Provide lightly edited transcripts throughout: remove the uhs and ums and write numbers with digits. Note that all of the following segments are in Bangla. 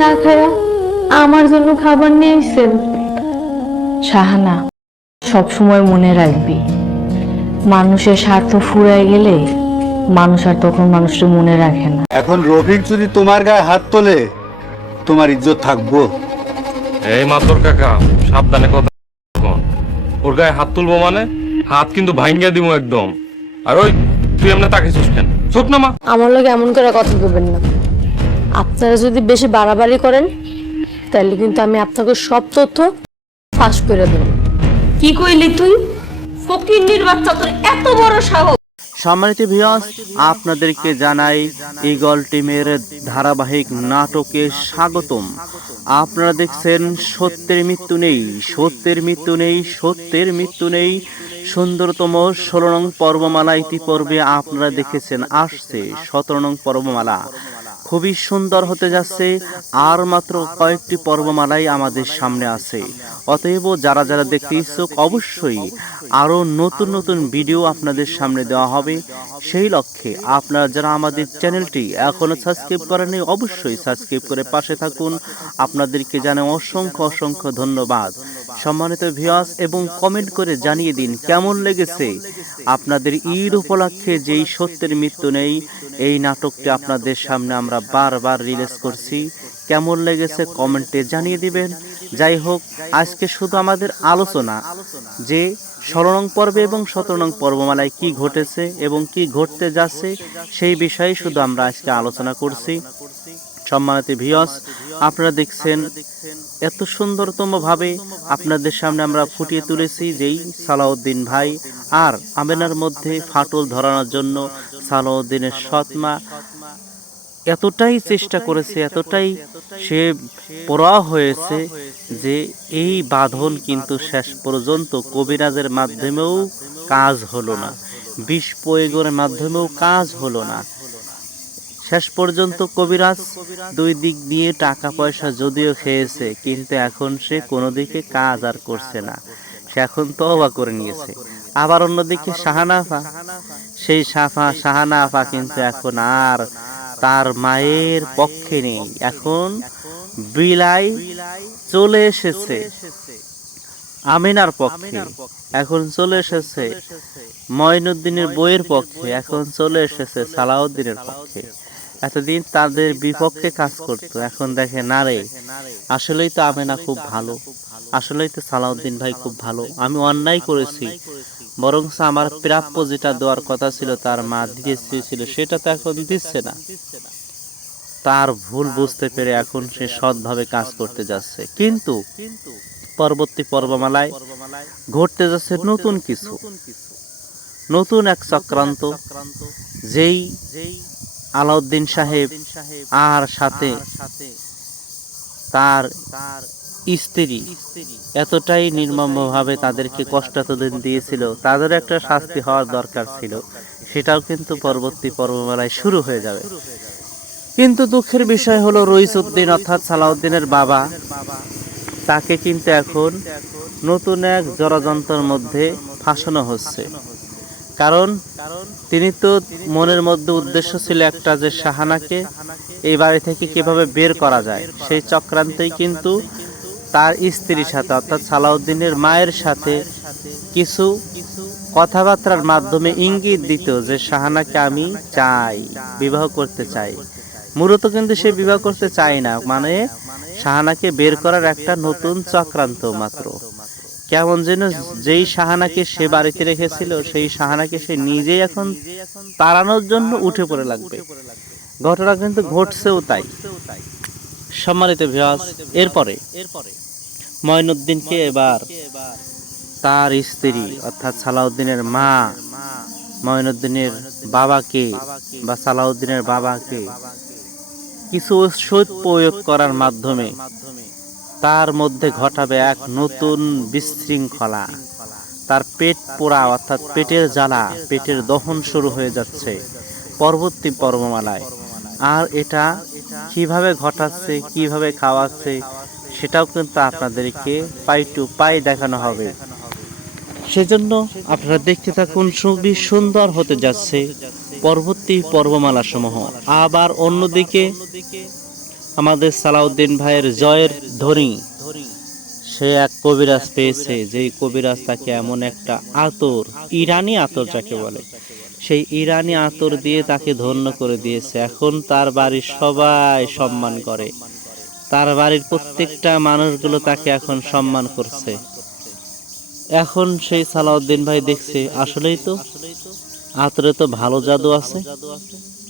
না খায়া আমার জন্য খাবার নিয়ে আসছেন। শাহানা, সবসময় মনে রাখবি, মানুষের স্বার্থ ফুরায় গেলে মানুষ আর তখন মানুষকে মনে রাখে না। এখন রফিক যদি তোমার গায়ে হাত তোলে তোমার ইজ্জত থাকবো? এই মাতর কাকা, সাবধানে কথা বল। ওর গায়ে হাত তুলবো মানে হাত কিন্তু ভাঙ্গিয়া দিব একদম। আর ওই তুই এমনি তাকিয়েছিস কেন? চোখ নামা। আমার লোক এমন করে কথা বলবেন না। আপনারা যদি বেশি বাড়াবাড়ি করেন তাহলে কিন্তু আমি আপনাকে সব তথ্য ফাঁস করে দেব। কি কইলি তুই? ফকিন্নির বাচ্চা, তোর এত বড় সাহস! সম্মানিত ভিউয়ার্স, আপনাদেরকে জানাই ঈগল টিমের ধারাবাহিক নাটকে স্বাগতম। আপনারা দেখছেন সত্যের মৃত্যু নেই, সত্যের মৃত্যু নেই, সত্যের মৃত্যু নেই। সুন্দরতম 16 নং পর্বমালা ইতিপূর্বে আপনারা দেখেছেন, আসছে 17 নং পর্বমালা। খুবই সুন্দর হতে যাচ্ছে। আর মাত্র কয়েকটি পর্বমালাই আমাদের সামনে আছে। অতএব যারা যারা দেখতে ইচ্ছুক অবশ্যই আরও নতুন নতুন ভিডিও আপনাদের সামনে দেওয়া হবে। সেই লক্ষ্যে আপনারা যারা আমাদের চ্যানেলটি এখনও সাবস্ক্রাইব করেননি অবশ্যই সাবস্ক্রাইব করে পাশে থাকুন। আপনাদেরকে জানাই অসংখ্য অসংখ্য ধন্যবাদ। সম্মানিত ভিউয়ার্স, এবং কমেন্ট করে জানিয়ে দিন কেমন লেগেছে আপনাদের ঈদ উপলক্ষে যেই সত্যের মৃত্যু নেই এই নাটকটি আপনাদের সামনে আমরা বারবার রিলিজ করছি। কেমন লেগেছে কমেন্টে জানিয়ে দিবেন। যাই হোক, আজকে শুধু আমাদের আলোচনা যে 16 নং পর্বে এবং 17 নং পর্বমালায় কি ঘটেছে এবং কি ঘটতে যাচ্ছে সেই বিষয়ে শুধু আমরা আজকে আলোচনা করছি। সম্মানিত ভিউয়ার্স, আপনারা দেখছেন এত সুন্দরতম ভাবে আপনাদের সামনে আমরা ফুটিয়ে তুলেছি যেই সালাউদ্দিন ভাই আর আমেনার মধ্যে ফাটল ধরানোর জন্য সালাউদ্দিনের সৎমা এতটাই চেষ্টা করেছে, এতটাই সে পড়া হয়েছে যে এই বাঁধন কিন্তু শেষ পর্যন্ত কবিরাজের মাধ্যমেও কাজ হলো না, বিষ প্রয়োগের মাধ্যমেও কাজ হলো না। শেষ পর্যন্ত কবিরাজ দুই দিক দিয়ে টাকা পয়সা যদিও খেয়েছে, কিন্তু এখন সে কোনো দিকে কাজ আর করছে না, সে এখন তওবা করে নিয়েছে। আবার অন্যদিকে শাহানা আপা, সেই শাহানা আপা কিন্তু এখন আর তার মায়ের পক্ষে নেই, এখন বিলাই চলে এসেছে আমিনার পক্ষে, এখন চলে এসেছে মঈনুদ্দিনের বইয়ের পক্ষে, এখন চলে এসেছে সালাউদ্দিনের পক্ষে। এতদিন তাদের বিপক্ষে কাজ করতো, এখন দেখে না রে, আসলেই তো আমেনা খুব ভালো, আসলেই তো সালাউদ্দিন ভাই খুব ভালো, আমি অন্যায় করেছি, বরং আমার প্রাপ্য যেটা দেওয়ার কথা ছিল তার মা দিতে চেয়েছিল সেটা তো এখন দিচ্ছে না। তার ভুল বুঝতে পেরে এখন সে সৎভাবে কাজ করতে যাচ্ছে। কিন্তু পরবর্তী পর্বমালায় ঘটতে যাচ্ছে নতুন কিছু, নতুন এক চক্রান্ত, যেই আলাউদ্দিন সাহেব আর সাথে তার স্ত্রী এতটাই নির্মমভাবে তাদেরকে কষ্ট এতদিন দিয়েছিল, তাদের একটা শাস্তি হওয়ার দরকার ছিল, সেটাও কিন্তু পরবর্তী পর্বমালায় শুরু হয়ে যাবে। কিন্তু দুঃখের বিষয় হলো রইসউদ্দিন অর্থাৎ সালাউদ্দিনের বাবা, তাকে কিন্তু এখন নতুন এক জড়যন্ত্রের মধ্যে ফাঁসানো হচ্ছে। কারণ তিনি তো মনের মধ্যে উদ্দেশ্য ছিল একটা, যে শাহানাকে এই বাড়ি থেকে কিভাবে বের করা যায়, সেই চক্রান্তেই কিন্তু তার স্ত্রীর সাথে অর্থাৎ সালাউদ্দিনের মায়ের সাথে কিছু কথাবার্তার মাধ্যমে ইঙ্গিত দিত যে শাহানাকে আমি চাই, বিবাহ করতে চাই। মূলত কিন্তু সে বিবাহ করতে চায় না, মানে শাহানাকে বের করার একটা নতুন চক্রান্ত মাত্র। কেমন যেন যেই শাহানাকে সে বাড়িতে রেখেছিল সেই শাহানাকে সে নিজেই এখন তাড়ানোর জন্য উঠে পড়ে লাগবে। ঘটনা কিন্তু ঘটছেও তাই। সম্মানিত ভিউয়ার্স, এরপরে মঈনুদ্দিনকে এবার তার স্ত্রী অর্থাৎ সালাউদ্দিনের মা মঈনুদ্দিনের বাবাকে বা সালাউদ্দিনের বাবাকে কিছু ঔষধ প্রয়োগ করার মাধ্যমে তার মধ্যে ঘটাবে এক নতুন বিশৃঙ্খলা। তার পেট পোড়া অর্থাৎ পেটের জ্বালা, পেটের দহন শুরু হয়ে যাচ্ছে পরবর্তী পর্বমালায়। আর এটা কিভাবে ঘটাচ্ছে, কিভাবে খাওয়াচ্ছে সেটাও কিন্তু আপনাদেরকে পাই টু পাই দেখানো হবে। সেজন্য আপনারা দেখতে থাকুন, খুবই সুন্দর হতে যাচ্ছে পরবর্তী পর্বমালা সমূহ। আবার অন্যদিকে আমাদের সালাউদ্দিন ভাইয়ের জয়ের ধ্বনি সে এক কবিরাজ পেয়েছে, যেই কবিরাজ তাকে এমন একটা আতর, ইরানি আতর যাকে বলে, সেই ইরানি আতর দিয়ে তাকে ধন্য করে দিয়েছে। এখন তার বাড়ির সবাই সম্মান করে, তার বাড়ির প্রত্যেকটা মানুষগুলো তাকে এখন সম্মান করছে। এখন সেই সালাউদ্দিন ভাই দেখছে আসলেই তো আতরে তো ভালো জাদু আছে,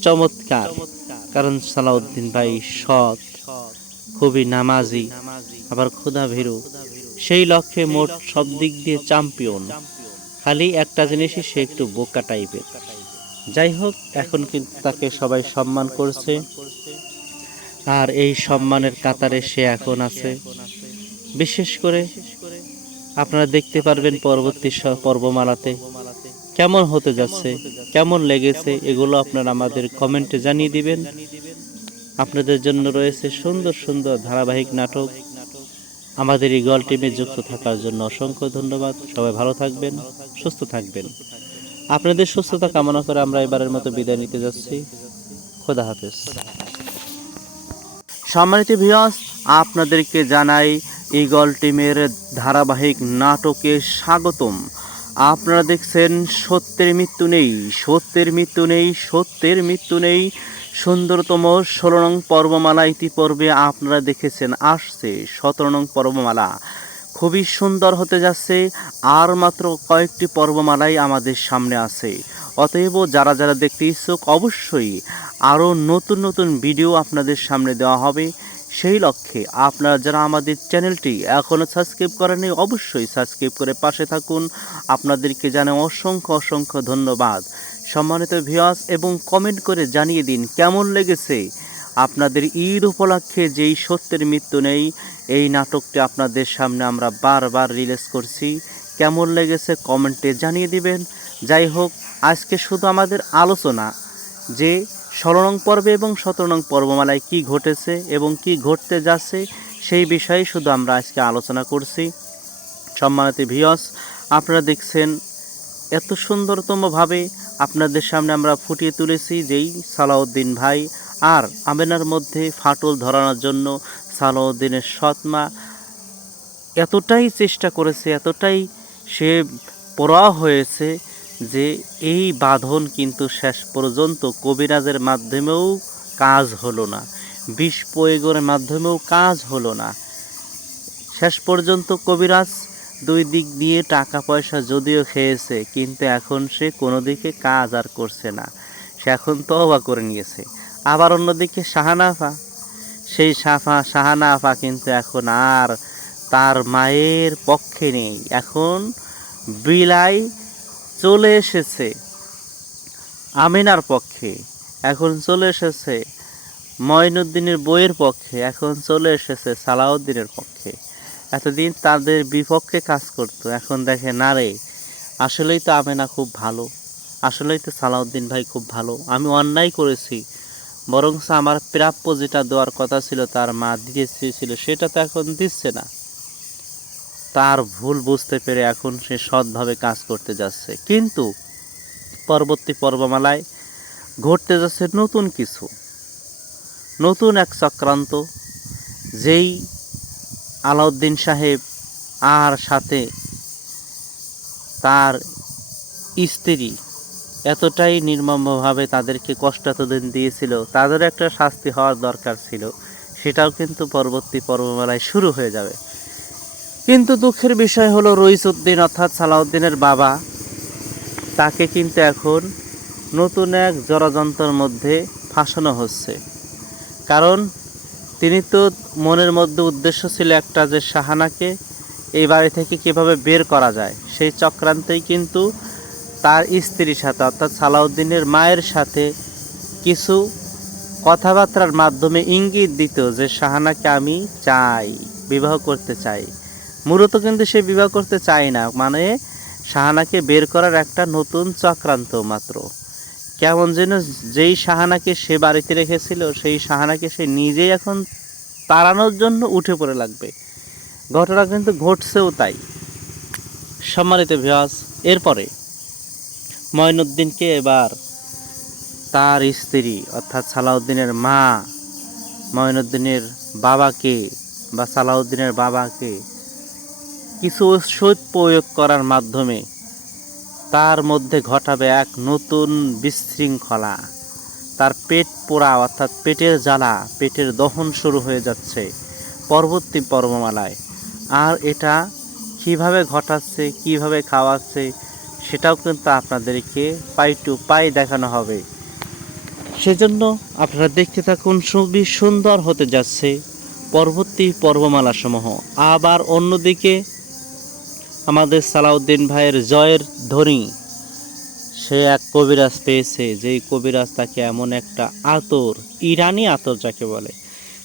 চমৎকার। কারণ সালাউদ্দিন ভাই সৎ, খুবই নামাজি, আবার ক্ষুধা ভীরু, সেই লক্ষ্যে মোট সব দিক দিয়ে চ্যাম্পিয়ন। খালি একটা জিনিসই সে একটু বোকা টাইপের। যাই হোক, এখন কিন্তু তাকে সবাই সম্মান করছে, আর এই সম্মানের কাতারে সে এখন আছে। বিশেষ করে আপনারা দেখতে পারবেন পরবর্তী পর্বমালাতে কেমন হতে যাচ্ছে, কেমন লেগেছে, এগুলো আপনারা আমাদের কমেন্টে জানিয়ে দিবেন। আপনাদের জন্য রয়েছে সুন্দর সুন্দর ধারাবাহিক নাটক। আমাদের ইগল টিমে যুক্ত থাকার জন্য অসংখ্য ধন্যবাদ। সবাই ভালো থাকবেন, সুস্থ থাকবেন। আপনাদের সুস্থতা কামনা করে আমরা এবারের মতো বিদায় নিতে যাচ্ছি। খোদা হাফেজ। সম্মানিত ভিউয়ার্স, আপনাদেরকে জানাই ইগল টিমের ধারাবাহিক নাটকে স্বাগতম। আপনারা দেখছেন সত্যের মৃত্যু নেই, সত্যের মৃত্যু নেই, সত্যের মৃত্যু নেই সুন্দরতম 16 নং পর্বমালা। ইতিপূর্বে আপনারা দেখেছেন আসছে 17 নং পর্বমালা, খুবই সুন্দর হতে যাচ্ছে। আর মাত্র কয়েকটি পর্বমালাই আমাদের সামনে আছে। অতএব যারা যারা দেখতে ইচ্ছুক অবশ্যই আরও নতুন নতুন ভিডিও আপনাদের সামনে দেওয়া হবে। সেই লক্ষ্যে আপনারা যারা আমাদের চ্যানেলটি এখনও সাবস্ক্রাইব করেননি অবশ্যই সাবস্ক্রাইব করে পাশে থাকুন। আপনাদেরকে জানাই অসংখ্য অসংখ্য ধন্যবাদ। সম্মানিত ভিউয়ার্স, এবং কমেন্ট করে জানিয়ে দিন কেমন লেগেছে আপনাদের ঈদ উপলক্ষে যেই সত্যের মৃত্যু নেই এই নাটকটি আপনাদের সামনে আমরা বারবার রিলিজ করছি। কেমন লেগেছে কমেন্টে জানিয়ে দিবেন। যাই হোক, আজকে শুধু আমাদের আলোচনা যে 16 নং পর্বে এবং 17 নং পর্বমালায় কি ঘটেছে এবং কি ঘটতে যাচ্ছে সেই বিষয়ে শুধু আমরা আজকে আলোচনা করছি। সম্মানিত ভিউয়ার্স, আপনারা দেখছেন এত সুন্দরতমভাবে আপনাদের সামনে আমরা ফুটিয়ে তুলেছি যেই সালাউদ্দিন ভাই আর আমেনার মধ্যে ফাটল ধরানোর জন্য সালাউদ্দিনের সৎমা এতটাই চেষ্টা করেছে, এতটাই সে পড়া হয়েছে যে এই বাঁধন কিন্তু শেষ পর্যন্ত কবিরাজের মাধ্যমেও কাজ হলো না, বিষ প্রয়োগের মাধ্যমেও কাজ হলো না। শেষ পর্যন্ত কবিরাজ দুই দিক দিয়ে টাকা পয়সা যদিও খেয়েছে, কিন্তু এখন সে কোনো দিকে কাজ আর করছে না, সে এখন তওবা করে নিয়েছে। আবার অন্যদিকে শাহানা আপা, সেই শাহানা আপা কিন্তু এখন আর তার মায়ের পক্ষে নেই, এখন বিলাই চলে এসেছে আমিনার পক্ষে, এখন চলে এসেছে মঈনুদ্দিনের বইয়ের পক্ষে, এখন চলে এসেছে সালাউদ্দিনের পক্ষে। এতদিন তাদের বিপক্ষে কাজ করতো, এখন দেখে না রে, আসলেই তো আমেনা খুব ভালো, আসলেই তো সালাউদ্দিন ভাই খুব ভালো, আমি অন্যায় করেছি, বরং আমার প্রাপ্য যেটা দেওয়ার কথা ছিল তার মা দিতে চেয়েছিল সেটা তো এখন দিচ্ছে না। তার ভুল বুঝতে পেরে এখন সে সৎভাবে কাজ করতে যাচ্ছে। কিন্তু পরবর্তী পর্বমালায় ঘটতে যাচ্ছে নতুন কিছু, নতুন এক চক্রান্ত, যেই আলাউদ্দিন সাহেব আর সাথে তার স্ত্রী এতটাই নির্মমভাবে তাদেরকে কষ্ট এতদিন দিয়েছিল, তাদের একটা শাস্তি হওয়ার দরকার ছিল, সেটাও কিন্তু পরবর্তী পর্বমালায় শুরু হয়ে যাবে। কিন্তু দুঃখের বিষয় হলো রইসউদ্দিন অর্থাৎ সালাউদ্দিনের বাবা, তাকে কিন্তু এখন নতুন এক জড়যন্ত্রের মধ্যে ফাঁসানো হচ্ছে। কারণ তিনি তো মনের মধ্যে উদ্দেশ্য ছিল একটা, যে শাহানাকে এই বাড়ি থেকে কিভাবে বের করা যায়, সেই চক্রান্তেই কিন্তু তার স্ত্রীর সাথে অর্থাৎ সালাউদ্দিনের মায়ের সাথে কিছু কথাবার্তার মাধ্যমে ইঙ্গিত দিত যে শাহানাকে আমি চাই, বিবাহ করতে চাই। মূলত কিন্তু সে বিবাহ করতে চায় না, মানে শাহানাকে বের করার একটা নতুন চক্রান্ত মাত্র। কেমন যেন যেই শাহানাকে সে বাড়িতে রেখেছিল সেই শাহানাকে সে নিজেই এখন তাড়ানোর জন্য উঠে পড়ে লাগবে। ঘটনা কিন্তু ঘটছেও তাই। সম্মানিত ভিউয়ার্স, এরপরে মঈনুদ্দিনকে এবার তার স্ত্রী অর্থাৎ সালাউদ্দিনের মা মঈনুদ্দিনের বাবাকে বা সালাউদ্দিনের বাবাকে কিছু ওষুধ প্রয়োগ করার মাধ্যমে তার মধ্যে ঘটাবে এক নতুন বিশৃঙ্খলা। তার পেট পোড়া অর্থাৎ পেটের জ্বালা, পেটের দহন শুরু হয়ে যাচ্ছে পরবর্তী পর্বমালায়। আর এটা কিভাবে ঘটাচ্ছে, কিভাবে খাওয়াচ্ছে, সেটাও কিন্তু আপনাদেরকে পাই টু পাই দেখানো হবে। সেজন্য আপনারা দেখতে থাকুন, খুবই সুন্দর হতে যাচ্ছে পরবর্তী পর্বমালাসমূহ। আবার অন্যদিকে আমাদের সালাউদ্দিন ভাইয়ের জয়ের ধ্বনি, সে এক কবিরাজ পেয়েছে, যেই কবিরাজ তাকে এমন একটা আতর, ইরানি আতর যাকে বলে,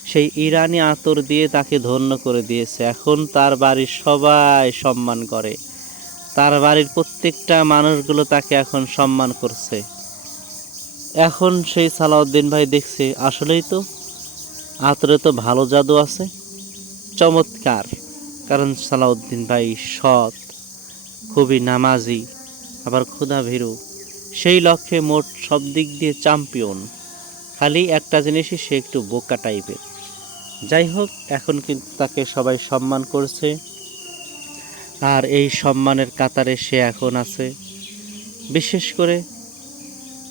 সেই ইরানি আতর দিয়ে তাকে ধন্য করে দিয়েছে। এখন তার বাড়ির সবাই সম্মান করে, তার বাড়ির প্রত্যেকটা মানুষগুলো তাকে এখন সম্মান করছে। এখন সেই সালাউদ্দিন ভাই দেখছে আসলেই তো আতরে তো ভালো জাদু আছে, চমৎকার। কারণ সালাউদ্দিন ভাই সৎ, খুবই নামাজি, আবার ক্ষুধাভীরু, সেই লক্ষ্যে মোট সব দিক দিয়ে চ্যাম্পিয়ন। খালি একটা জিনিসই সে একটু বোকা টাইপের। যাই হোক, এখন কিন্তু তাকে সবাই সম্মান করছে, আর এই সম্মানের কাতারে সে এখন আছে। বিশেষ করে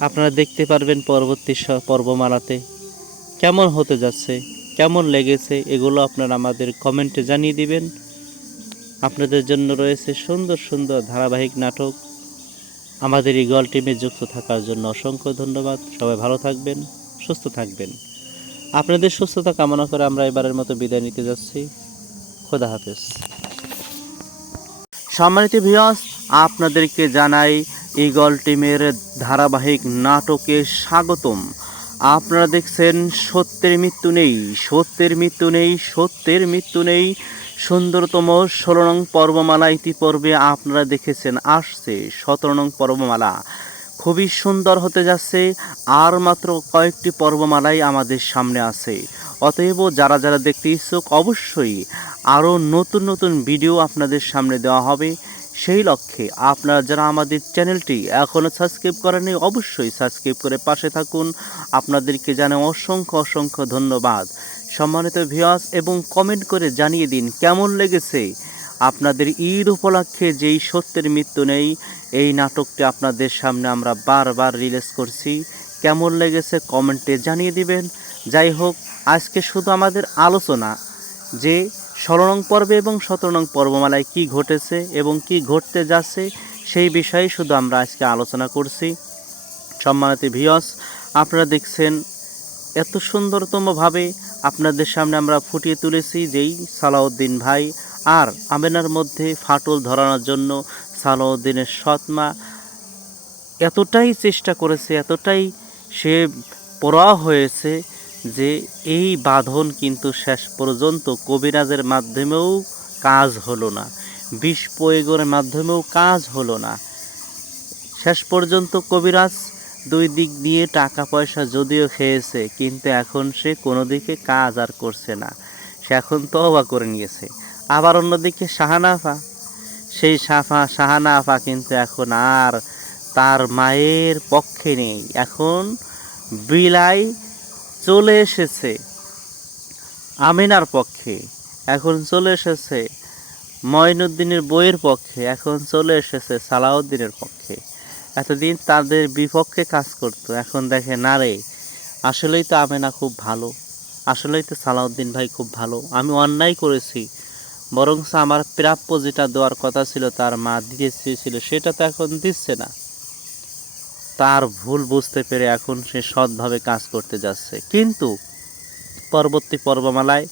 আপনারা দেখতে পারবেন পরবর্তী পর্বমালাতে কেমন হতে যাচ্ছে, কেমন লেগেছে, এগুলো আপনারা আমাদের কমেন্টে জানিয়ে দিবেন। আপনাদের জন্য রয়েছে সুন্দর সুন্দর ধারাবাহিক নাটক। আমাদের ইগল টিমে যুক্ত থাকার জন্য অসংখ্য ধন্যবাদ। সবাই ভালো থাকবেন, সুস্থ থাকবেন। আপনাদের সুস্থতা কামনা করে আমরা এবারের মতো বিদায় নিতে যাচ্ছি। খোদা হাফেজ। সম্মানিত ভিউয়ার্স, আপনাদেরকে জানাই ইগল টিমের ধারাবাহিক নাটকে স্বাগতম। আপনারা দেখছেন সত্যের মৃত্যু নেই, সত্যের মৃত্যু নেই, সত্যের মৃত্যু নেই। সুন্দরতম 16 নং পর্বমালা ইতিপূর্বে আপনারা দেখেছেন, আসছে 17 নং পর্বমালা। খুবই সুন্দর হতে যাচ্ছে। আর মাত্র কয়েকটি পর্বমালাই আমাদের সামনে আছে। অতএব যারা যারা দেখতে ইচ্ছুক, অবশ্যই আরও নতুন নতুন ভিডিও আপনাদের সামনে দেওয়া হবে। সেই লক্ষ্যে আপনারা যারা আমাদের চ্যানেলটি এখনও সাবস্ক্রাইব করেননি, অবশ্যই সাবস্ক্রাইব করে পাশে থাকুন। আপনাদেরকে জানাই অসংখ্য অসংখ্য ধন্যবাদ। সম্মানিত ভিউয়ার্স, এবং কমেন্ট করে জানিয়ে দিন কেমন লেগেছে আপনাদের ঈদ উপলক্ষে যেই সত্যের মৃত্যু নেই এই নাটকটি আপনাদের সামনে আমরা বারবার রিলিজ করছি। কেমন লেগেছে কমেন্টে জানিয়ে দিবেন। যাই হোক, আজকে শুধু আমাদের আলোচনা যে 16 নং পর্বে এবং 17 নং পর্বমালায় কি ঘটেছে এবং কি ঘটতে যাচ্ছে, সেই বিষয়ে শুধু আমরা আজকে আলোচনা করছি। সম্মানিত ভিউয়ার্স, আপনারা দেখছেন এত সুন্দরতমভাবে আপনাদের সামনে আমরা ফুটিয়ে তুলেছি যেই সালাউদ্দিন ভাই আর আমেনার মধ্যে ফাটল ধরানোর জন্য সালাউদ্দিনের সৎমা এতটাই চেষ্টা করেছে, এতটাই সে পড়া হয়েছে যে এই বাঁধন কিন্তু শেষ পর্যন্ত কবিরাজের মাধ্যমেও কাজ হলো না, বিষ প্রয়োগের মাধ্যমেও কাজ হলো না। শেষ পর্যন্ত কবিরাজ দুই দিক দিয়ে টাকা পয়সা যদিও খেয়েছে, কিন্তু এখন সে কোনো দিকে কাজ আর করছে না, সে এখন তওবা করে নিয়েছে। আবার অন্যদিকে শাহানা আপা, সেই শাহানা আপা কিন্তু এখন আর তার মায়ের পক্ষে নেই, এখন বিলাই চলে এসেছে আমিনার পক্ষে, এখন চলে এসেছে মঈনুদ্দিনের বইয়ের পক্ষে, এখন চলে এসেছে সালাউদ্দিনের পক্ষে। এতদিন তাদের বিপক্ষে কাজ করতো, এখন দেখে না রে, আসলেই তো আমেনা খুব ভালো, আসলেই তো সালাউদ্দিন ভাই খুব ভালো, আমি অন্যায় করেছি, বরং আমার প্রাপ্য যেটা দেওয়ার কথা ছিল তার মা দিতে চেয়েছিল সেটা তো এখন দিচ্ছে না। তার ভুল বুঝতে পেরে এখন সে সৎভাবে কাজ করতে যাচ্ছে। কিন্তু পরবর্তী পর্বমালায়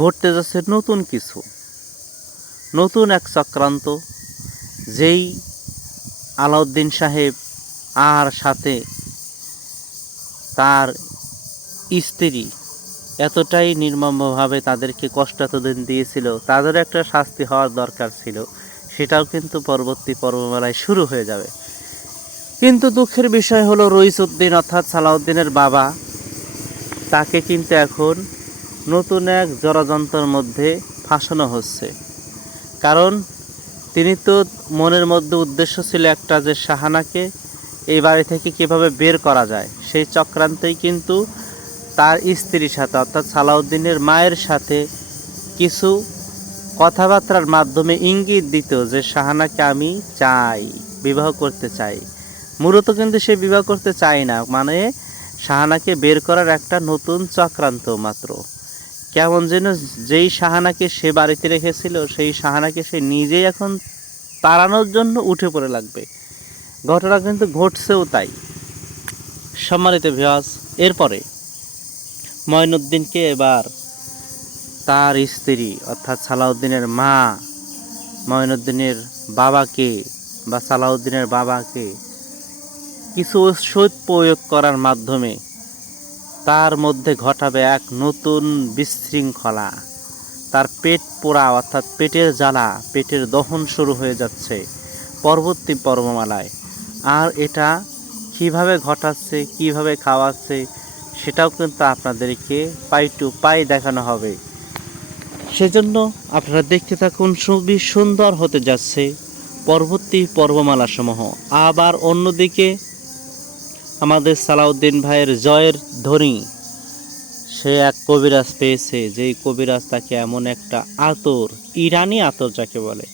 ঘটতে যাচ্ছে নতুন কিছু, নতুন এক চক্রান্ত, যেই আলাউদ্দিন সাহেব আর সাথে তার স্ত্রী এতটাই নির্মমভাবে তাদেরকে কষ্ট এতদিন দিয়েছিল, তাদের একটা শাস্তি হওয়ার দরকার ছিল, সেটাও কিন্তু পরবর্তী পর্বমালায় শুরু হয়ে যাবে। কিন্তু দুঃখের বিষয় হলো রইসউদ্দিন অর্থাৎ সালাউদ্দিনের বাবা, তাকে কিন্তু এখন নতুন এক জড়যন্ত্রের মধ্যে ফাঁসানো হচ্ছে। কারণ তিনি তো মনের মধ্যে উদ্দেশ্য ছিল একটা, যে শাহানাকে এই বাড়ি থেকে কিভাবে বের করা যায়, সেই চক্রান্তেই কিন্তু তার স্ত্রীর সাথে অর্থাৎ সালাউদ্দিনের মায়ের সাথে কিছু কথাবার্তার মাধ্যমে ইঙ্গিত দিত যে শাহানাকে আমি চাই, বিবাহ করতে চাই। মূলত কিন্তু সে বিবাহ করতে চায় না, মানে শাহানাকে বের করার একটা নতুন চক্রান্ত মাত্র। কেমন যেন যেই শাহানাকে সে বাড়িতে রেখেছিল সেই শাহানাকে সে নিজেই এখন তাড়ানোর জন্য উঠে পড়ে লাগবে। ঘটনা কিন্তু ঘটছেও তাই। সম্মানিত ভিউয়ার্স, এরপরে মঈনুদ্দিনকে এবার তার স্ত্রী অর্থাৎ সালাউদ্দিনের মা মঈনুদ্দিনের বাবাকে বা সালাউদ্দিনের বাবাকে কিছু ঔষধ প্রয়োগ করার মাধ্যমে তার মধ্যে ঘটাবে এক নতুন বিশৃঙ্খলা। তার পেট পোড়া অর্থাৎ পেটের জ্বালা, পেটের দহন শুরু হয়ে যাচ্ছে পরবর্তী পর্বমালায়। আর এটা কিভাবে ঘটাচ্ছে, কিভাবে খাওয়াচ্ছে সেটাও কিন্তু আপনাদেরকে পাই টু পাই দেখানো হবে। সেজন্য আপনারা দেখতে থাকুন, খুবই সুন্দর হতে যাচ্ছে পরবর্তী পর্বমালাসমূহ। আবার অন্যদিকে আমাদের সালাউদ্দিন ভাইয়ের জয়ের ধ্বনি, সে এক কবিরাজ পেয়েছে, যেই কবিরাজ তাকে এমন একটা আতর, ইরানি আতর যাকে বলে,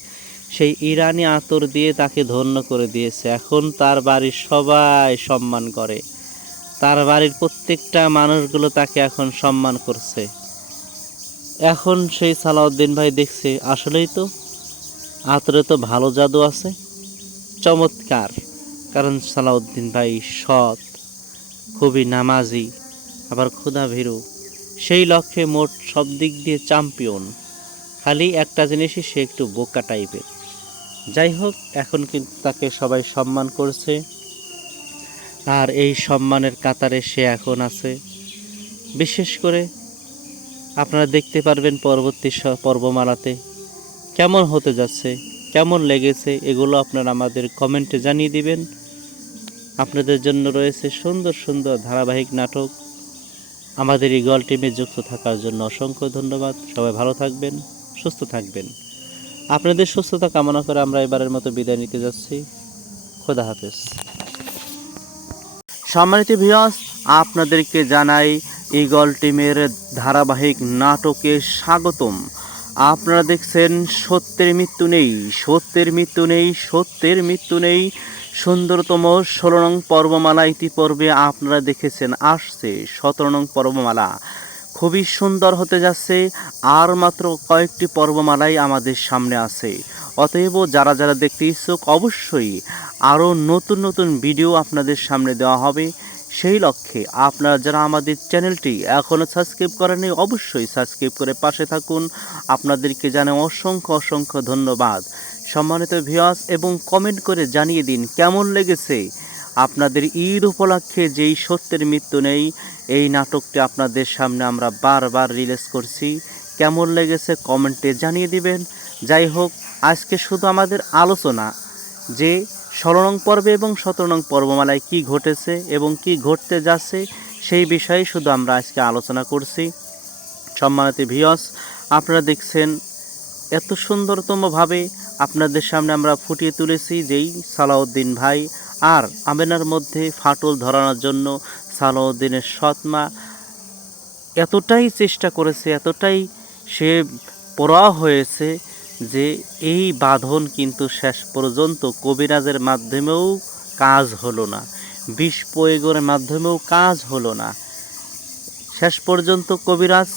সেই ইরানি আতর দিয়ে তাকে ধন্য করে দিয়েছে। এখন তার বাড়ির সবাই সম্মান করে, তার বাড়ির প্রত্যেকটা মানুষগুলো তাকে এখন সম্মান করছে। এখন সেই সালাউদ্দিন ভাই দেখছে আসলেই তো আতরে তো ভালো জাদু আছে, চমৎকার। কারণ সালাউদ্দিন ভাই সৎ, খুবই নামাজি, আবার ক্ষুধাভীরু, সেই লক্ষ্যে মোট সব দিক দিয়ে চ্যাম্পিয়ন। খালি একটা জিনিসই সে একটু বোকা টাইপের। যাই হোক, এখন কিন্তু তাকে সবাই সম্মান করছে, আর এই সম্মানের কাতারে সে এখন আছে। বিশেষ করে আপনারা দেখতে পারবেন পরবর্তী পর্বমালাতে কেমন হতে যাচ্ছে, কেমন লেগেছে, এগুলো আপনারা আমাদের কমেন্টে জানিয়ে দিবেন। আপনাদের জন্য রয়েছে সুন্দর সুন্দর ধারাবাহিক নাটক। আমাদের ইগল টিমে যুক্ত থাকার জন্য অসংখ্য ধন্যবাদ। সবাই ভালো থাকবেন, সুস্থ থাকবেন। আপনাদের সুস্থতা কামনা করে আমরা এবারের মতো বিদায় নিতে যাচ্ছি। খোদা হাফেজ। সম্মানিত ভিউয়ার্স, আপনাদেরকে জানাই ইগল টিমের ধারাবাহিক নাটকে স্বাগতম। আপনারা দেখছেন সত্যের মৃত্যু নেই, সত্যের মৃত্যু নেই, সত্যের মৃত্যু নেই। সুন্দরতম 16 নং পর্বমালা ইতিপূর্বে আপনারা দেখেছেন, আসছে 17 নং পর্বমালা। খুবই সুন্দর হতে যাচ্ছে। আর মাত্র কয়েকটি পর্বমালাই আমাদের সামনে আছে। অতএব যারা যারা দেখতে ইচ্ছুক, অবশ্যই আরও নতুন নতুন ভিডিও আপনাদের সামনে দেওয়া হবে। সেই লক্ষ্যে আপনারা যারা আমাদের চ্যানেলটি এখনও সাবস্ক্রাইব করেননি, অবশ্যই সাবস্ক্রাইব করে পাশে থাকুন। আপনাদেরকে জানাই অসংখ্য অসংখ্য ধন্যবাদ। সম্মানিত ভিউয়ার্স, এবং কমেন্ট করে জানিয়ে দিন কেমন লেগেছে আপনাদের ঈদ উপলক্ষে যেই সত্যের মৃত্যু নেই এই নাটকটি আপনাদের সামনে আমরা বারবার রিলিজ করছি। কেমন লেগেছে কমেন্টে জানিয়ে দিবেন। যাই হোক, আজকে শুধু আমাদের আলোচনা যে 16 নং পর্বে এবং 17 নং পর্বমালায় কি ঘটেছে এবং কি ঘটতে যাচ্ছে সেই বিষয়ে শুধু আমরা আজকে আলোচনা করছি। সম্মানিত ভিউয়ার্স, আপনারা দেখছেন এত সুন্দরতমভাবে আপনাদের সামনে আমরা ফুটিয়ে তুলেছি যেই সালাউদ্দিন ভাই আর আমেনার মধ্যে ফাটল ধরানোর জন্য সালাউদ্দিনের সৎমা এতটাই চেষ্টা করেছে, এতটাই সে পড়া হয়েছে যে এই বাঁধন কিন্তু শেষ পর্যন্ত কবিরাজের মাধ্যমেও কাজ হলো না, বিষ প্রয়োগের মাধ্যমেও কাজ হলো না। শেষ পর্যন্ত কবিরাজ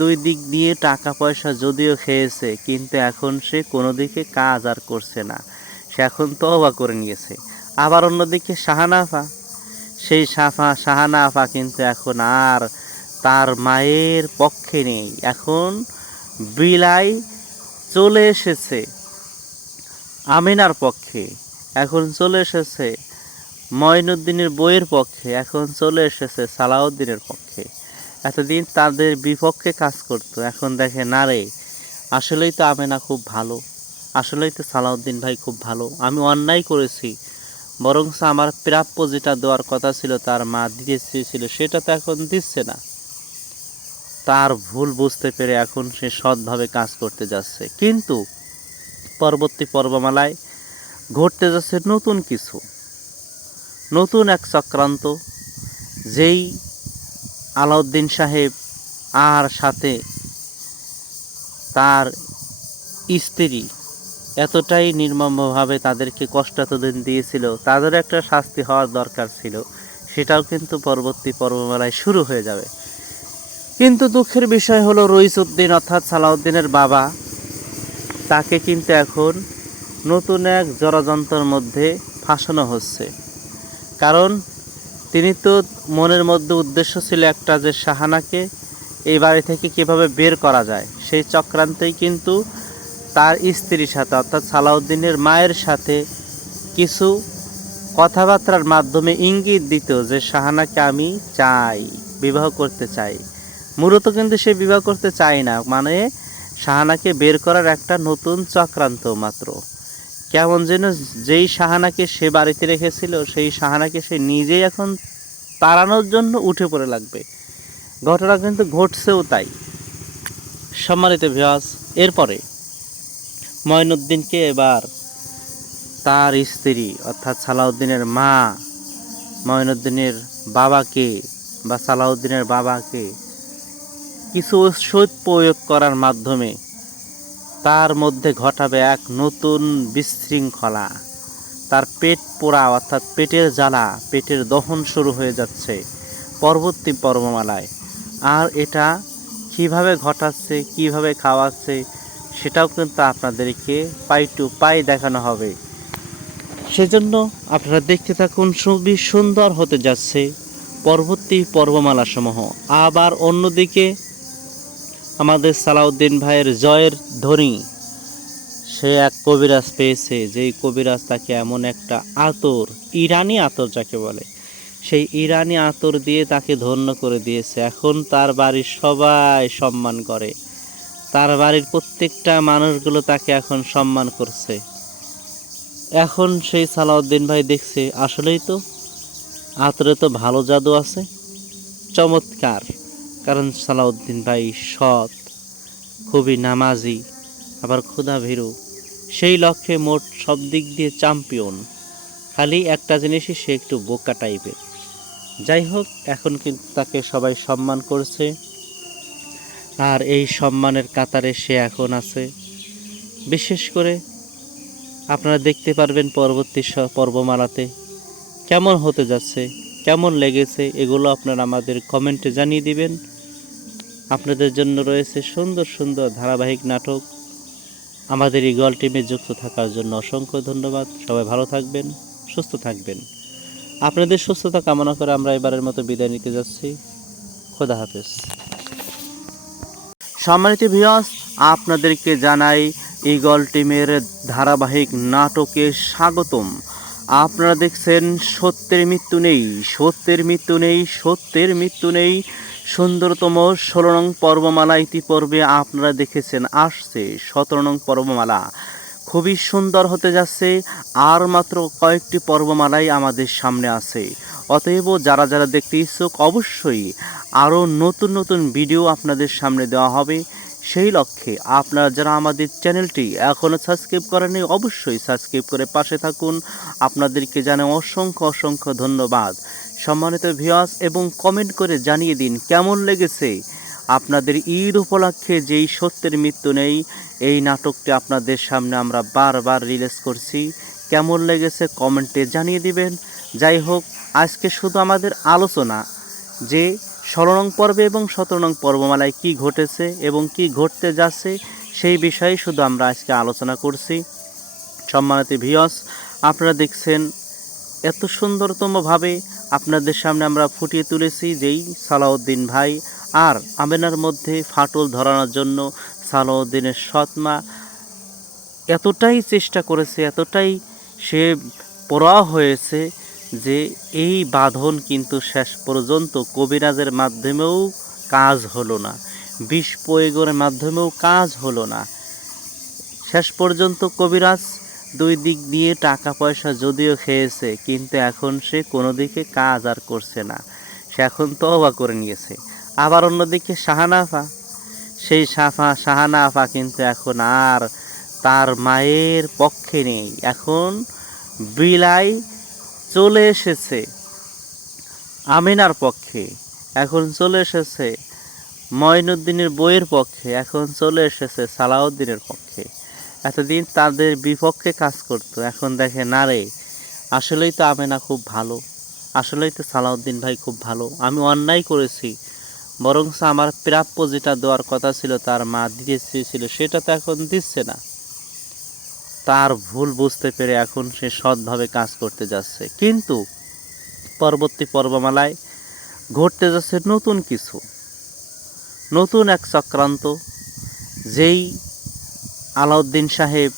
দুই দিক দিয়ে টাকা পয়সা যদিও খেয়েছে, কিন্তু এখন সে কোনো দিকে কাজ আর করছে না, সে এখন তওবা করে নিয়েছে। আবার অন্যদিকে শাহানা আপা, সেই শাহানা আপা কিন্তু এখন আর তার মায়ের পক্ষে নেই, এখন বিলাই চলে এসেছে আমিনার পক্ষে, এখন চলে এসেছে মঈনুদ্দিনের বইয়ের পক্ষে, এখন চলে এসেছে সালাউদ্দিনের পক্ষে। এতদিন তাদের বিপক্ষে কাজ করতো, এখন দেখে না রে, আসলেই তো আমেনা খুব ভালো, আসলেই তো সালাউদ্দিন ভাই খুব ভালো, আমি অন্যায় করেছি, বরং আমার প্রাপ্য যেটা দেওয়ার কথা ছিল তার মা দিতে চেয়েছিল সেটা তো এখন দিচ্ছে না। তার ভুল বুঝতে পেরে এখন সে সৎভাবে কাজ করতে যাচ্ছে। কিন্তু পরবর্তী পর্বমালায় ঘটতে যাচ্ছে নতুন কিছু, নতুন এক চক্রান্ত, যেই আলাউদ্দিন সাহেব আর সাথে তার স্ত্রী এতটাই নির্মমভাবে তাদেরকে কষ্ট এতদিন দিয়েছিল, তাদের একটা শাস্তি হওয়ার দরকার ছিল, সেটাও কিন্তু পরবর্তী পর্বমালায় শুরু হয়ে যাবে। কিন্তু দুঃখের বিষয় হলো রইসউদ্দিন অর্থাৎ সালাউদ্দিনের বাবা, তাকে কিন্তু এখন নতুন এক জড়যন্ত্রের মধ্যে ফাঁসানো হচ্ছে। কারণ তিনি তো মনের মধ্যে উদ্দেশ্য ছিল একটা, যে শাহানাকে এই বাড়ি থেকে কিভাবে বের করা যায়, সেই চক্রান্তেই কিন্তু তার স্ত্রীর সাথে অর্থাৎ সালাউদ্দিনের মায়ের সাথে কিছু কথাবার্তার মাধ্যমে ইঙ্গিত দিত যে শাহানাকে আমি চাই, বিবাহ করতে চাই। মূলত কিন্তু সে বিবাহ করতে চায় না, মানে শাহানাকে বের করার একটা নতুন চক্রান্ত মাত্র। কেমন যেন যেই শাহানাকে সে বাড়িতে রেখেছিল, সেই শাহানাকে সে নিজেই এখন তাড়ানোর জন্য উঠে পড়ে লাগবে। ঘটনা কিন্তু ঘটছেও তাই। সম্মানিত ভিউয়ার্স, এরপরে মঈনুদ্দিনকে এবার তার স্ত্রী অর্থাৎ সালাউদ্দিনের মা মঈনুদ্দিনের বাবাকে বা সালাউদ্দিনের বাবাকে কিছু ঔষধ প্রয়োগ করার মাধ্যমে তার মধ্যে ঘটাবে এক নতুন বিশৃঙ্খলা। তার পেট পোড়া অর্থাৎ পেটের জ্বালা, পেটের দহন শুরু হয়ে যাচ্ছে পরবর্তী পর্বমালায়। আর এটা কিভাবে ঘটাচ্ছে, কিভাবে খাওয়াচ্ছে, সেটাও কিন্তু আপনাদেরকে পাই টু পাই দেখানো হবে। সেজন্য আপনারা দেখতে থাকুন, খুবই সুন্দর হতে যাচ্ছে পরবর্তী পর্বমালাসমূহ। আবার অন্যদিকে আমাদের সালাউদ্দিন ভাইয়ের জয়ের ধ্বনি, সে এক কবিরাজ পেয়েছে, যেই কবিরাজ তাকে এমন একটা আতর, ইরানি আতর যাকে বলে, সেই ইরানি আতর দিয়ে তাকে ধন্য করে দিয়েছে। এখন তার বাড়ির সবাই সম্মান করে, তার বাড়ির প্রত্যেকটা মানুষগুলো তাকে এখন সম্মান করছে। এখন সেই সালাউদ্দিন ভাই দেখছে আসলেই তো আতরে তো ভালো জাদু আছে, চমৎকার। কারণ সালাউদ্দিন ভাই সৎ, খুবই নামাজি, আবার ক্ষুধাভীরু, সেই লক্ষ্যে মোট সব দিক দিয়ে চ্যাম্পিয়ন। খালি একটা জিনিসই সে একটু বোকা টাইপের। যাই হোক, এখন কিন্তু তাকে সবাই সম্মান করছে, আর এই সম্মানের কাতারে সে এখন আছে। বিশেষ করে আপনারা দেখতে পারবেন পরবর্তী পর্বমালাতে কেমন হতে যাচ্ছে, কেমন লেগেছে, এগুলো আপনারা আমাদের কমেন্টে জানিয়ে দিবেন। আপনাদের জন্য রয়েছে সুন্দর সুন্দর ধারাবাহিক নাটক। আমাদের ইগল টিমে যুক্ত থাকার জন্য অসংখ্য ধন্যবাদ। সবাই ভালো থাকবেন, সুস্থ থাকবেন। আপনাদের সুস্থতা কামনা করে আমরা এবারের মতো বিদায় নিতে যাচ্ছি। খোদা হাফেজ। সম্মানিত ভিউয়ার্স, আপনাদেরকে জানাই ইগল টিমের ধারাবাহিক নাটকে স্বাগতম। আপনারা দেখছেন সত্যের মৃত্যু নেই, সত্যের মৃত্যু নেই, সত্যের মৃত্যু নেই। সুন্দরতম 16 নং পর্বমালা ইতিপূর্বে আপনারা দেখেছেন, আসছে 17 নং পর্বমালা। খুবই সুন্দর হতে যাচ্ছে, আর মাত্র কয়েকটি পর্বমালাই আমাদের সামনে আছে। অতএব যারা যারা দেখতে ইচ্ছুক, অবশ্যই আরও নতুন নতুন ভিডিও আপনাদের সামনে দেওয়া হবে। সেই লক্ষ্যে আপনারা যারা আমাদের চ্যানেলটি এখনও সাবস্ক্রাইব করেননি, অবশ্যই সাবস্ক্রাইব করে পাশে থাকুন। আপনাদেরকে জানাই অসংখ্য অসংখ্য ধন্যবাদ। সম্মানিত ভিউয়ার্স, এবং কমেন্ট করে জানিয়ে দিন কেমন লেগেছে আপনাদের ঈদ উপলক্ষে যেই সত্যের মৃত্যু নেই এই নাটকটি আপনাদের সামনে আমরা বারবার রিলিজ করছি। কেমন লেগেছে কমেন্টে জানিয়ে দিবেন। যাই হোক, আজকে শুধু আমাদের আলোচনা যে 16 নং পর্বে এবং 17 নং পর্বমালায় কি ঘটেছে এবং কি ঘটতে যাচ্ছে, সেই বিষয়ে শুধু আমরা আজকে আলোচনা করছি। সম্মানিত ভিউয়ার্স, আপনারা দেখছেন এত সুন্দরতমভাবে আপনাদের সামনে আমরা ফুটিয়ে তুলেছি যেই সালাউদ্দিন ভাই আর আমেনার মধ্যে ফাটল ধরানোর জন্য সালাউদ্দিনের সৎমা এতটাই চেষ্টা করেছে, এতটাই সে পড়া হয়েছে যে এই বাঁধন কিন্তু শেষ পর্যন্ত কবিরাজের মাধ্যমেও কাজ হলো না, বিষ প্রয়োগের মাধ্যমেও কাজ হলো না। শেষ পর্যন্ত কবিরাজ দুই দিক দিয়ে টাকা পয়সা যদিও খেয়েছে, কিন্তু এখন সে কোনো দিকে কাজ আর করছে না, সে এখন তওবা করে নিয়েছে। আবার অন্যদিকে শাহানা আপা, সেই শাহানা আপা কিন্তু এখন আর তার মায়ের পক্ষে নেই, এখন বিলাই চলে এসেছে আমিনার পক্ষে। এখন চলে এসেছে মঈনুদ্দিনের বইয়ের পক্ষে, এখন চলে এসেছে সালাউদ্দিনের পক্ষে। এতদিন তাদের বিপক্ষে কাজ করতো, এখন দেখে না রে, আসলেই তো আমেনা খুব ভালো, আসলেই তো সালাউদ্দিন ভাই খুব ভালো, আমি অন্যায় করেছি, বরং আমার প্রাপ্য যেটা দেওয়ার কথা ছিল তার মা দিতে চেয়েছিল সেটা তো এখন দিচ্ছে না। তার ভুল বুঝতে পেরে এখন সে সৎভাবে কাজ করতে যাচ্ছে। কিন্তু পরবর্তী পর্বমালায় ঘটতে যাচ্ছে নতুন কিছু, নতুন এক চক্রান্ত, যেই আলাউদ্দিন সাহেব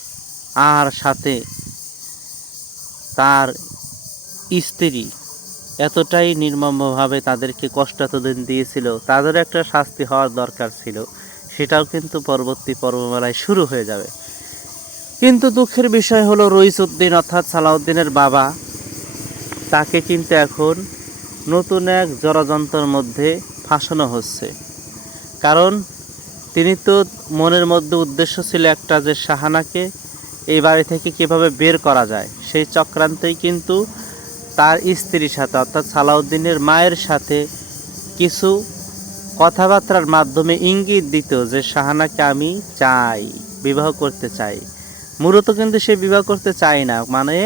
আর সাথে তার স্ত্রী এতটাই নির্মমভাবে তাদেরকে কষ্ট এতদিন দিয়েছিল, তাদের একটা শাস্তি হওয়ার দরকার ছিল, সেটাও কিন্তু পরবর্তী পর্বমালায় শুরু হয়ে যাবে। কিন্তু দুঃখের বিষয় হলো রইসউদ্দিন অর্থাৎ সালাউদ্দিনের বাবা, তাকে কিন্তু এখন নতুন এক জড়যন্ত্রের মধ্যে ফাঁসানো হচ্ছে। কারণ তিনি তো মনের মধ্যে উদ্দেশ্য ছিল একটা, যে শাহানাকে এই বাড়ি থেকে কিভাবে বের করা যায়, সেই চক্রান্তেই কিন্তু তার স্ত্রীর সাথে অর্থাৎ সালাউদ্দিনের মায়ের সাথে কিছু কথাবার্তার মাধ্যমে ইঙ্গিত দিত যে শাহানাকে আমি চাই, বিবাহ করতে চাই। মূলত কিন্তু সে বিবাহ করতে চায় না, মানে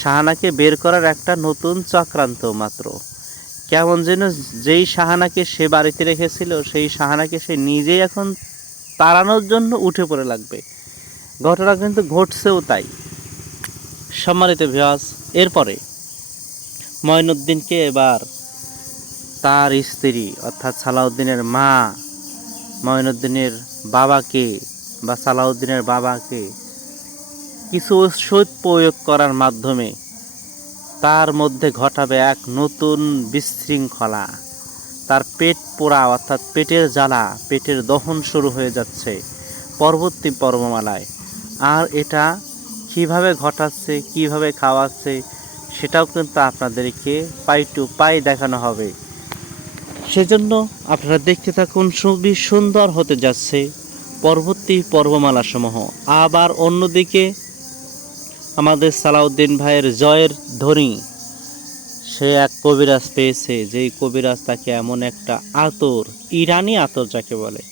শাহানাকে বের করার একটা নতুন চক্রান্ত মাত্র। কেমন যেন যেই শাহানাকে সে বাড়িতে রেখেছিল সেই শাহানাকে সে নিজেই এখন তাড়ানোর জন্য উঠে পড়ে লাগবে। ঘটনা কিন্তু ঘটছেও তাই। সম্মানিত ভিউয়ার্স, এরপরে মঈনুদ্দিনকে এবার তার স্ত্রী অর্থাৎ সালাউদ্দিনের মা মঈনুদ্দিনের বাবাকে বা সালাউদ্দিনের বাবাকে কিছু ঔষধ প্রয়োগ করার মাধ্যমে তার মধ্যে ঘটাবে এক নতুন বিশৃঙ্খলা। তার পেট পোড়া অর্থাৎ পেটের জ্বালা, পেটের দহন শুরু হয়ে যাচ্ছে পরবর্তী পর্বমালায়। আর এটা কিভাবে ঘটাচ্ছে, কিভাবে খাওয়াচ্ছে, সেটাও কিন্তু আপনাদেরকে পাই টু পাই দেখানো হবে। সেজন্য আপনারা দেখতে থাকুন, খুবই সুন্দর হতে যাচ্ছে পরবর্তী পর্বমালাসমূহ। আবার অন্যদিকে আমাদের সালাউদ্দিন ভাইয়ের জয়ের ধ্বনি, সে এক কবিরাজ পেয়েছে, যেই কবিরাজ তাকে এমন একটা আতর, ইরানি আতর যাকে বলে,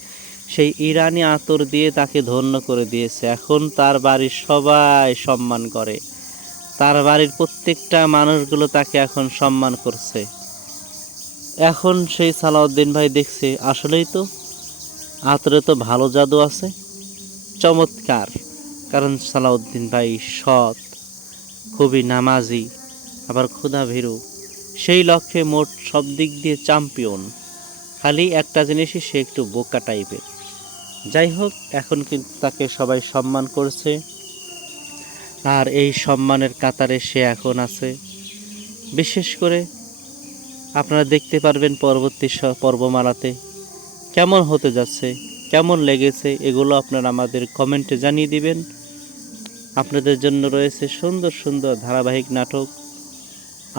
সেই ইরানি আতর দিয়ে তাকে ধন্য করে দিয়েছে। এখন তার বাড়ির সবাই সম্মান করে, তার বাড়ির প্রত্যেকটা মানুষগুলো তাকে এখন সম্মান করছে। এখন সেই সালাউদ্দিন ভাই দেখছে আসলেই তো আতরে তো ভালো জাদু আছে, চমৎকার। কারণ সালাউদ্দিন ভাই সৎ, খুবই নামাজি, আবার ক্ষুধাভীরু, সেই লক্ষ্যে মোট সব দিক দিয়ে চ্যাম্পিয়ন। খালি একটা জিনিসই সে একটু বোকা টাইপের। যাই হোক, এখন কিন্তু তাকে সবাই সম্মান করছে, আর এই সম্মানের কাতারে সে এখন আছে। বিশেষ করে আপনারা দেখতে পারবেন পরবর্তী পর্বমালাতে কেমন হতে যাচ্ছে, কেমন লেগেছে, এগুলো আপনারা আমাদের কমেন্টে জানিয়ে দিবেন। আপনাদের জন্য রয়েছে সুন্দর সুন্দর ধারাবাহিক নাটক।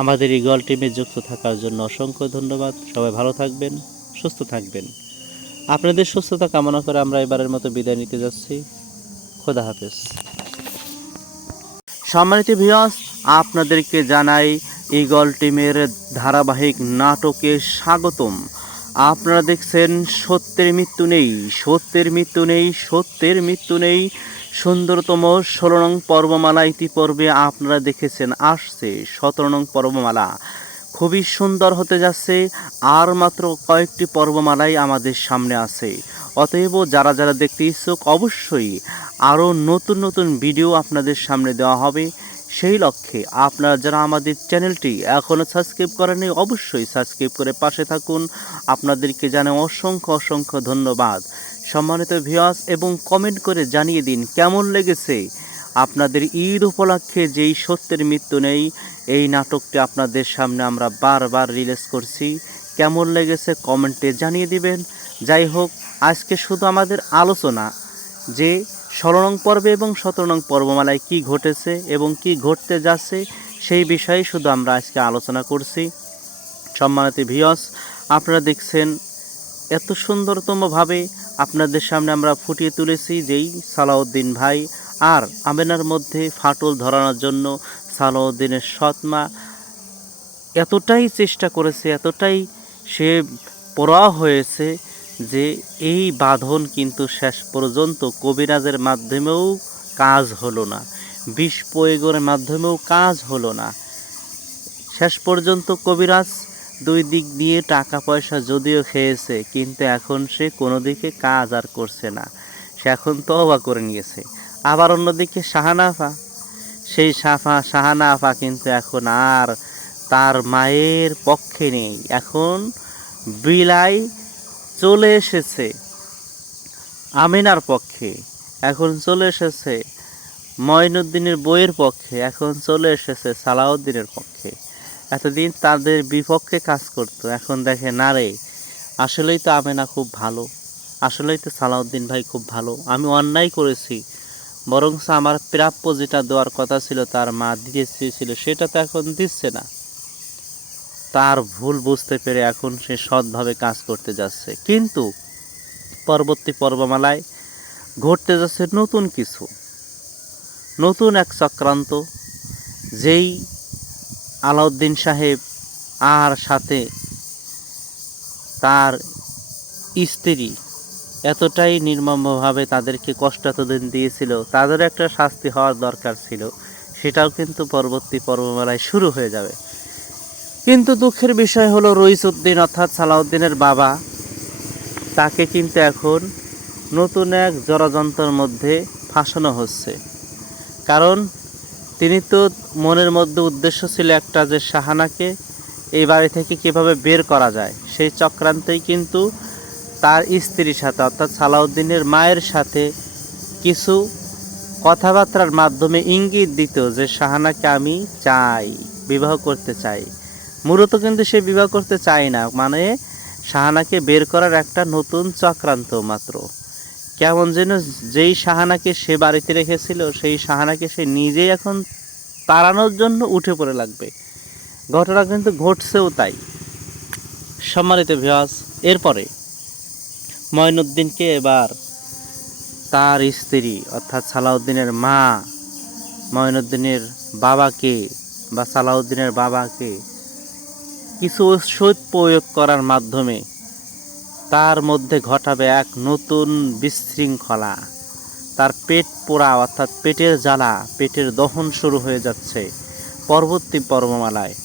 আমাদের ইগল টিমে যুক্ত থাকার জন্য অসংখ্য ধন্যবাদ। সবাই ভালো থাকবেন, সুস্থ থাকবেন। আপনাদের সুস্থতা কামনা করে আমরা এবারের মতো বিদায় নিতে যাচ্ছি। খোদা হাফেজ। সম্মানিত ভিউয়ার্স, আপনাদেরকে জানাই ইগল টিমের ধারাবাহিক নাটকে স্বাগতম। আপনারা দেখছেন সত্যের মৃত্যু নেই, সত্যের মৃত্যু নেই, সত্যের মৃত্যু নেই। সুন্দরতম 16 নং পর্বমালা ইতিপূর্বে আপনারা দেখেছেন, আসছে 17 নং পর্বমালা। খুবই সুন্দর হতে যাচ্ছে, আর মাত্র কয়েকটি পর্বমালাই আমাদের সামনে আছে। অতএব যারা যারা দেখতে ইচ্ছুক, অবশ্যই আরও নতুন নতুন ভিডিও আপনাদের সামনে দেওয়া হবে। সেই লক্ষ্যে আপনারা যারা আমাদের চ্যানেলটি এখনও সাবস্ক্রাইব করেননি, অবশ্যই সাবস্ক্রাইব করে পাশে থাকুন। আপনাদেরকে জানাই অসংখ্য অসংখ্য ধন্যবাদ। সম্মানিত ভিউয়ার্স, এবং কমেন্ট করে জানিয়ে দিন কেমন লেগেছে আপনাদের ঈদ উপলক্ষে যেই সত্যের মৃত্যু নেই এই নাটকটি আপনাদের সামনে আমরা বারবার রিলিজ করছি। কেমন লেগেছে কমেন্টে জানিয়ে দিবেন। যাই হোক, আজকে শুধু আমাদের আলোচনা যে 16 নং পর্বে এবং 17 নং পর্বমালায় কী ঘটেছে এবং কি ঘটতে যাচ্ছে সেই বিষয়ে শুধু আমরা আজকে আলোচনা করছি। সম্মানিত ভিউয়ার্স, আপনারা দেখছেন এত সুন্দরতমভাবে আপনাদের সামনে আমরা ফুটিয়ে তুলেছি যেই সালাউদ্দিন ভাই আর আমেনার মধ্যে ফাটল ধরানোর জন্য সালাউদ্দিনের সৎমা এতটাই চেষ্টা করেছে, এতটাই সে পড়া হয়েছে যে এই বাঁধন কিন্তু শেষ পর্যন্ত কবিরাজের মাধ্যমেও কাজ হলো না, বিষ প্রয়োগের মাধ্যমেও কাজ হলো না। শেষ পর্যন্ত কবিরাজ দুই দিক দিয়ে টাকা পয়সা যদিও খেয়েছে, কিন্তু এখন সে কোনো দিকে কাজ আর করছে না, সে এখন তওবা করে নিয়েছে। আবার অন্যদিকে শাহানা আপা, সেই শাহানা আপা কিন্তু এখন আর তার মায়ের পক্ষে নেই, এখন বিলাই চলে এসেছে আমিনার পক্ষে, এখন চলে এসেছে মঈনুদ্দিনের বইয়ের পক্ষে, এখন চলে এসেছে সালাউদ্দিনের পক্ষে। এতদিন তাদের বিপক্ষে কাজ করতো, এখন দেখে না রে, আসলেই তো আমেনা খুব ভালো, আসলেই তো সালাউদ্দিন ভাই খুব ভালো, আমি অন্যায় করেছি, বরং আমার প্রাপ্য যেটা দেওয়ার কথা ছিল তার মা দিতে চেয়েছিল সেটা তো এখন দিচ্ছে না। তার ভুল বুঝতে পেরে এখন সে সৎভাবে কাজ করতে যাচ্ছে, কিন্তু পরবর্তী পর্বমালায় ঘটতে যাচ্ছে নতুন কিছু, নতুন এক চক্রান্ত, যেই আলাউদ্দিন সাহেব আর সাথে তার স্ত্রী এতটাই নির্মমভাবে তাদেরকে কষ্ট এতদিন দিয়েছিল, তাদের একটা শাস্তি হওয়ার দরকার ছিল, সেটাও কিন্তু পরবর্তী পর্বমালায় শুরু হয়ে যাবে। কিন্তু দুঃখের বিষয় হলো রইসউদ্দিন অর্থাৎ সালাউদ্দিনের বাবা, তাকে কিন্তু এখন নতুন এক জড়যন্ত্রের মধ্যে ফাঁসানো হচ্ছে। কারণ তিনি তো মনের মধ্যে উদ্দেশ্য ছিল একটা, যে শাহানাকে এই বাড়ি থেকে কিভাবে বের করা যায়, সেই চক্রান্তেই কিন্তু তার স্ত্রীর সাথে অর্থাৎ সালাউদ্দিনের মায়ের সাথে কিছু কথাবার্তার মাধ্যমে ইঙ্গিত দিত যে শাহানাকে আমি চাই, বিবাহ করতে চাই। মূলত কিন্তু সে বিবাহ করতে চায় না, মানে শাহানাকে বের করার একটা নতুন চক্রান্ত মাত্র। কেমন যেন যেই শাহানাকে সে বাড়িতে রেখেছিল সেই শাহানাকে সে নিজেই এখন তাড়ানোর জন্য উঠে পড়ে লাগবে। ঘটনা কিন্তু ঘটছেও তাই। সম্মানিত ভিউয়ার্স, এরপরে মঈনুদ্দিনকে এবার তার স্ত্রী অর্থাৎ সালাউদ্দিনের মা মঈনুদ্দিনের বাবাকে বা সালাউদ্দিনের বাবাকে কিছু ঔষধ প্রয়োগ করার মাধ্যমে তার মধ্যে ঘটাবে এক নতুন বিশৃঙ্খলা। তার পেট পোড়া অর্থাৎ পেটের জ্বালা, পেটের দহন শুরু হয়ে যাচ্ছে পরবর্তী পর্বমালায়।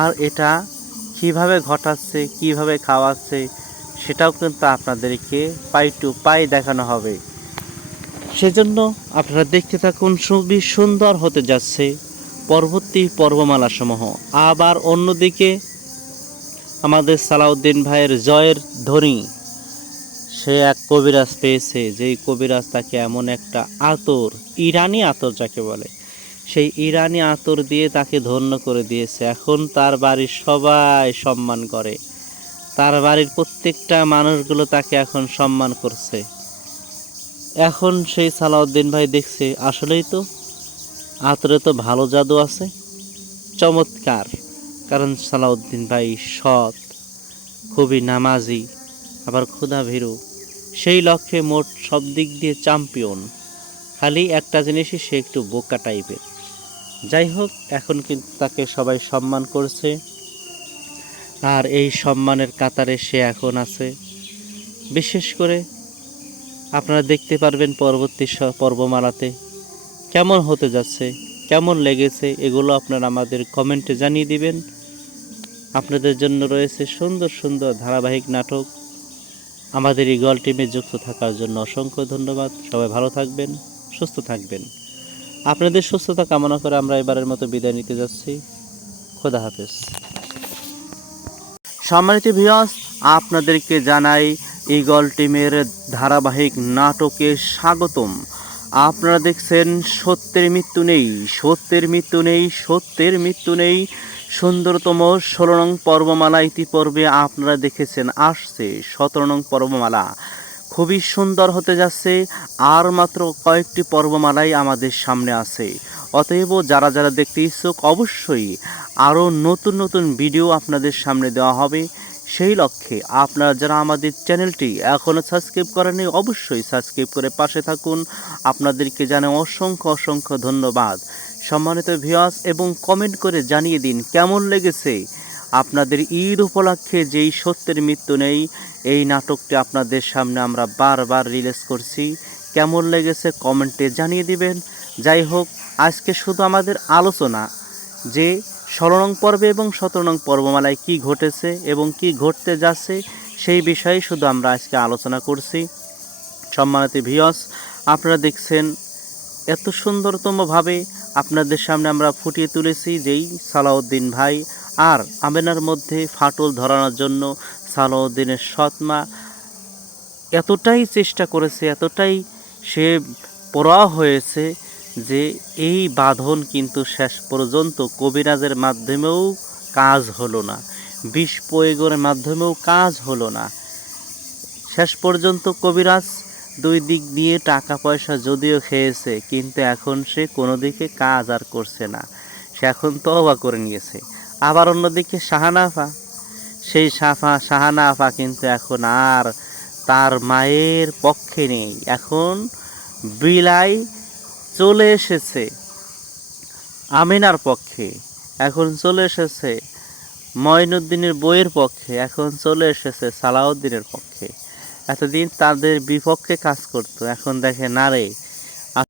আর এটা কিভাবে ঘটাচ্ছে, কিভাবে খাওয়াচ্ছে, সেটাও কিন্তু আপনাদেরকে পাই টু পাই দেখানো হবে। সেজন্য আপনারা দেখতে থাকুন, খুবই সুন্দর হতে যাচ্ছে পরবর্তী পর্বমালা সমূহ। আবার অন্যদিকে আমাদের সালাউদ্দিন ভাইয়ের জয়ের ধ্বনি, সে এক কবিরাজ পেয়েছে, যেই কবিরাজ তাকে এমন একটা আতর, ইরানি আতর যাকে বলে, সেই ইরানি আতর দিয়ে তাকে ধন্য করে দিয়েছে। এখন তার বাড়ির সবাই সম্মান করে, তার বাড়ির প্রত্যেকটা মানুষগুলো তাকে এখন সম্মান করছে। এখন সেই সালাউদ্দিন ভাই দেখছে আসলেই তো আতরে তো ভালো জাদু আছে, চমৎকার। কারণ সালাউদ্দিন ভাই সৎ, খুবই নামাজি, আবার ক্ষুধাভীরু, সেই লক্ষ্যে মোট সব দিক দিয়ে চ্যাম্পিয়ন। খালি একটা জিনিসই সে একটু বোকা টাইপের। যাই হোক, এখন কিন্তু তাকে সবাই সম্মান করছে, আর এই সম্মানের কাতারে সে এখন আছে। বিশেষ করে আপনারা দেখতে পারবেন পরবর্তী পর্বমালাতে কেমন হতে যাচ্ছে, কেমন লেগেছে, এগুলো আপনারা আমাদের কমেন্টে জানিয়ে দিবেন। আপনাদের জন্য রয়েছে সুন্দর সুন্দর ধারাবাহিক নাটক। আমাদের ইগল টিমে যুক্ত থাকার জন্য অসংখ্য ধন্যবাদ। সবাই ভালো থাকবেন, সুস্থ থাকবেন। আপনাদের সুস্থতা কামনা করে আমরা এবারের মতো বিদায় নিতে যাচ্ছি। খোদা হাফেজ। সম্মানিত ভিউয়ার্স, আপনাদেরকে জানাই ইগল টিমের ধারাবাহিক নাটকে স্বাগতম। আপনারা দেখছেন সত্যের মৃত্যু নেই, সত্যের মৃত্যু নেই, সত্যের মৃত্যু নেই। সুন্দরতম 16 নং পর্বমালা ইতিপূর্বে আপনারা দেখেছেন, আসছে 17 নং পর্বমালা। খুবই সুন্দর হতে যাচ্ছে, আর মাত্র কয়েকটি পর্বমালাই আমাদের সামনে আছে। অতএব যারা যারা দেখতে ইচ্ছুক, অবশ্যই আরও নতুন নতুন ভিডিও আপনাদের সামনে দেওয়া হবে। সেই লক্ষ্যে আপনারা যারা আমাদের চ্যানেলটি এখনও সাবস্ক্রাইব করেননি, অবশ্যই সাবস্ক্রাইব করে পাশে থাকুন। আপনাদেরকে জানাই অসংখ্য অসংখ্য ধন্যবাদ। সম্মানিত ভিউয়ার্স, এবং কমেন্ট করে জানিয়ে দিন কেমন লেগেছে আপনাদের ঈদ উপলক্ষে যেই সত্যের মৃত্যু নেই এই নাটকটি আপনাদের সামনে আমরা বারবার রিলিজ করছি। কেমন লেগেছে কমেন্টে জানিয়ে দিবেন। যাই হোক, আজকে শুধু আমাদের আলোচনা যে 16 নং পর্বে এবং 17 নং পর্বমালায় কী ঘটেছে এবং কি ঘটতে যাচ্ছে সেই বিষয়ে শুধু আমরা আজকে আলোচনা করছি। সম্মানিত ভিউয়ার্স, আপনারা দেখছেন এত সুন্দরতমভাবে আপনাদের সামনে আমরা ফুটিয়ে তুলেছি যেই সালাউদ্দিন ভাই আর আমেনার মধ্যে ফাটল ধরানোর জন্য সালাউদ্দিনের সৎমা এতটাই চেষ্টা করেছে, এতটাই সে পড়া হয়েছে যে এই বাঁধন কিন্তু শেষ পর্যন্ত কবিরাজের মাধ্যমেও কাজ হলো না, বিষ প্রয়োগের মাধ্যমেও কাজ হলো না। শেষ পর্যন্ত কবিরাজ দুই দিক দিয়ে টাকা পয়সা যদিও খেয়েছে, কিন্তু এখন সে কোনো দিকে কাজ আর করছে না, সে এখন তওবা করে নিয়েছে। আবার অন্যদিকে শাহানা আপা, সেই শাহানা আপা কিন্তু এখন আর তার মায়ের পক্ষে নেই, এখন বিলাই চলে এসেছে আমিনার পক্ষে, এখন চলে এসেছে মঈনুদ্দিনের বইয়ের পক্ষে, এখন চলে এসেছে সালাউদ্দিনের পক্ষে। এতদিন তাদের বিপক্ষে কাজ করতো, এখন দেখে না রে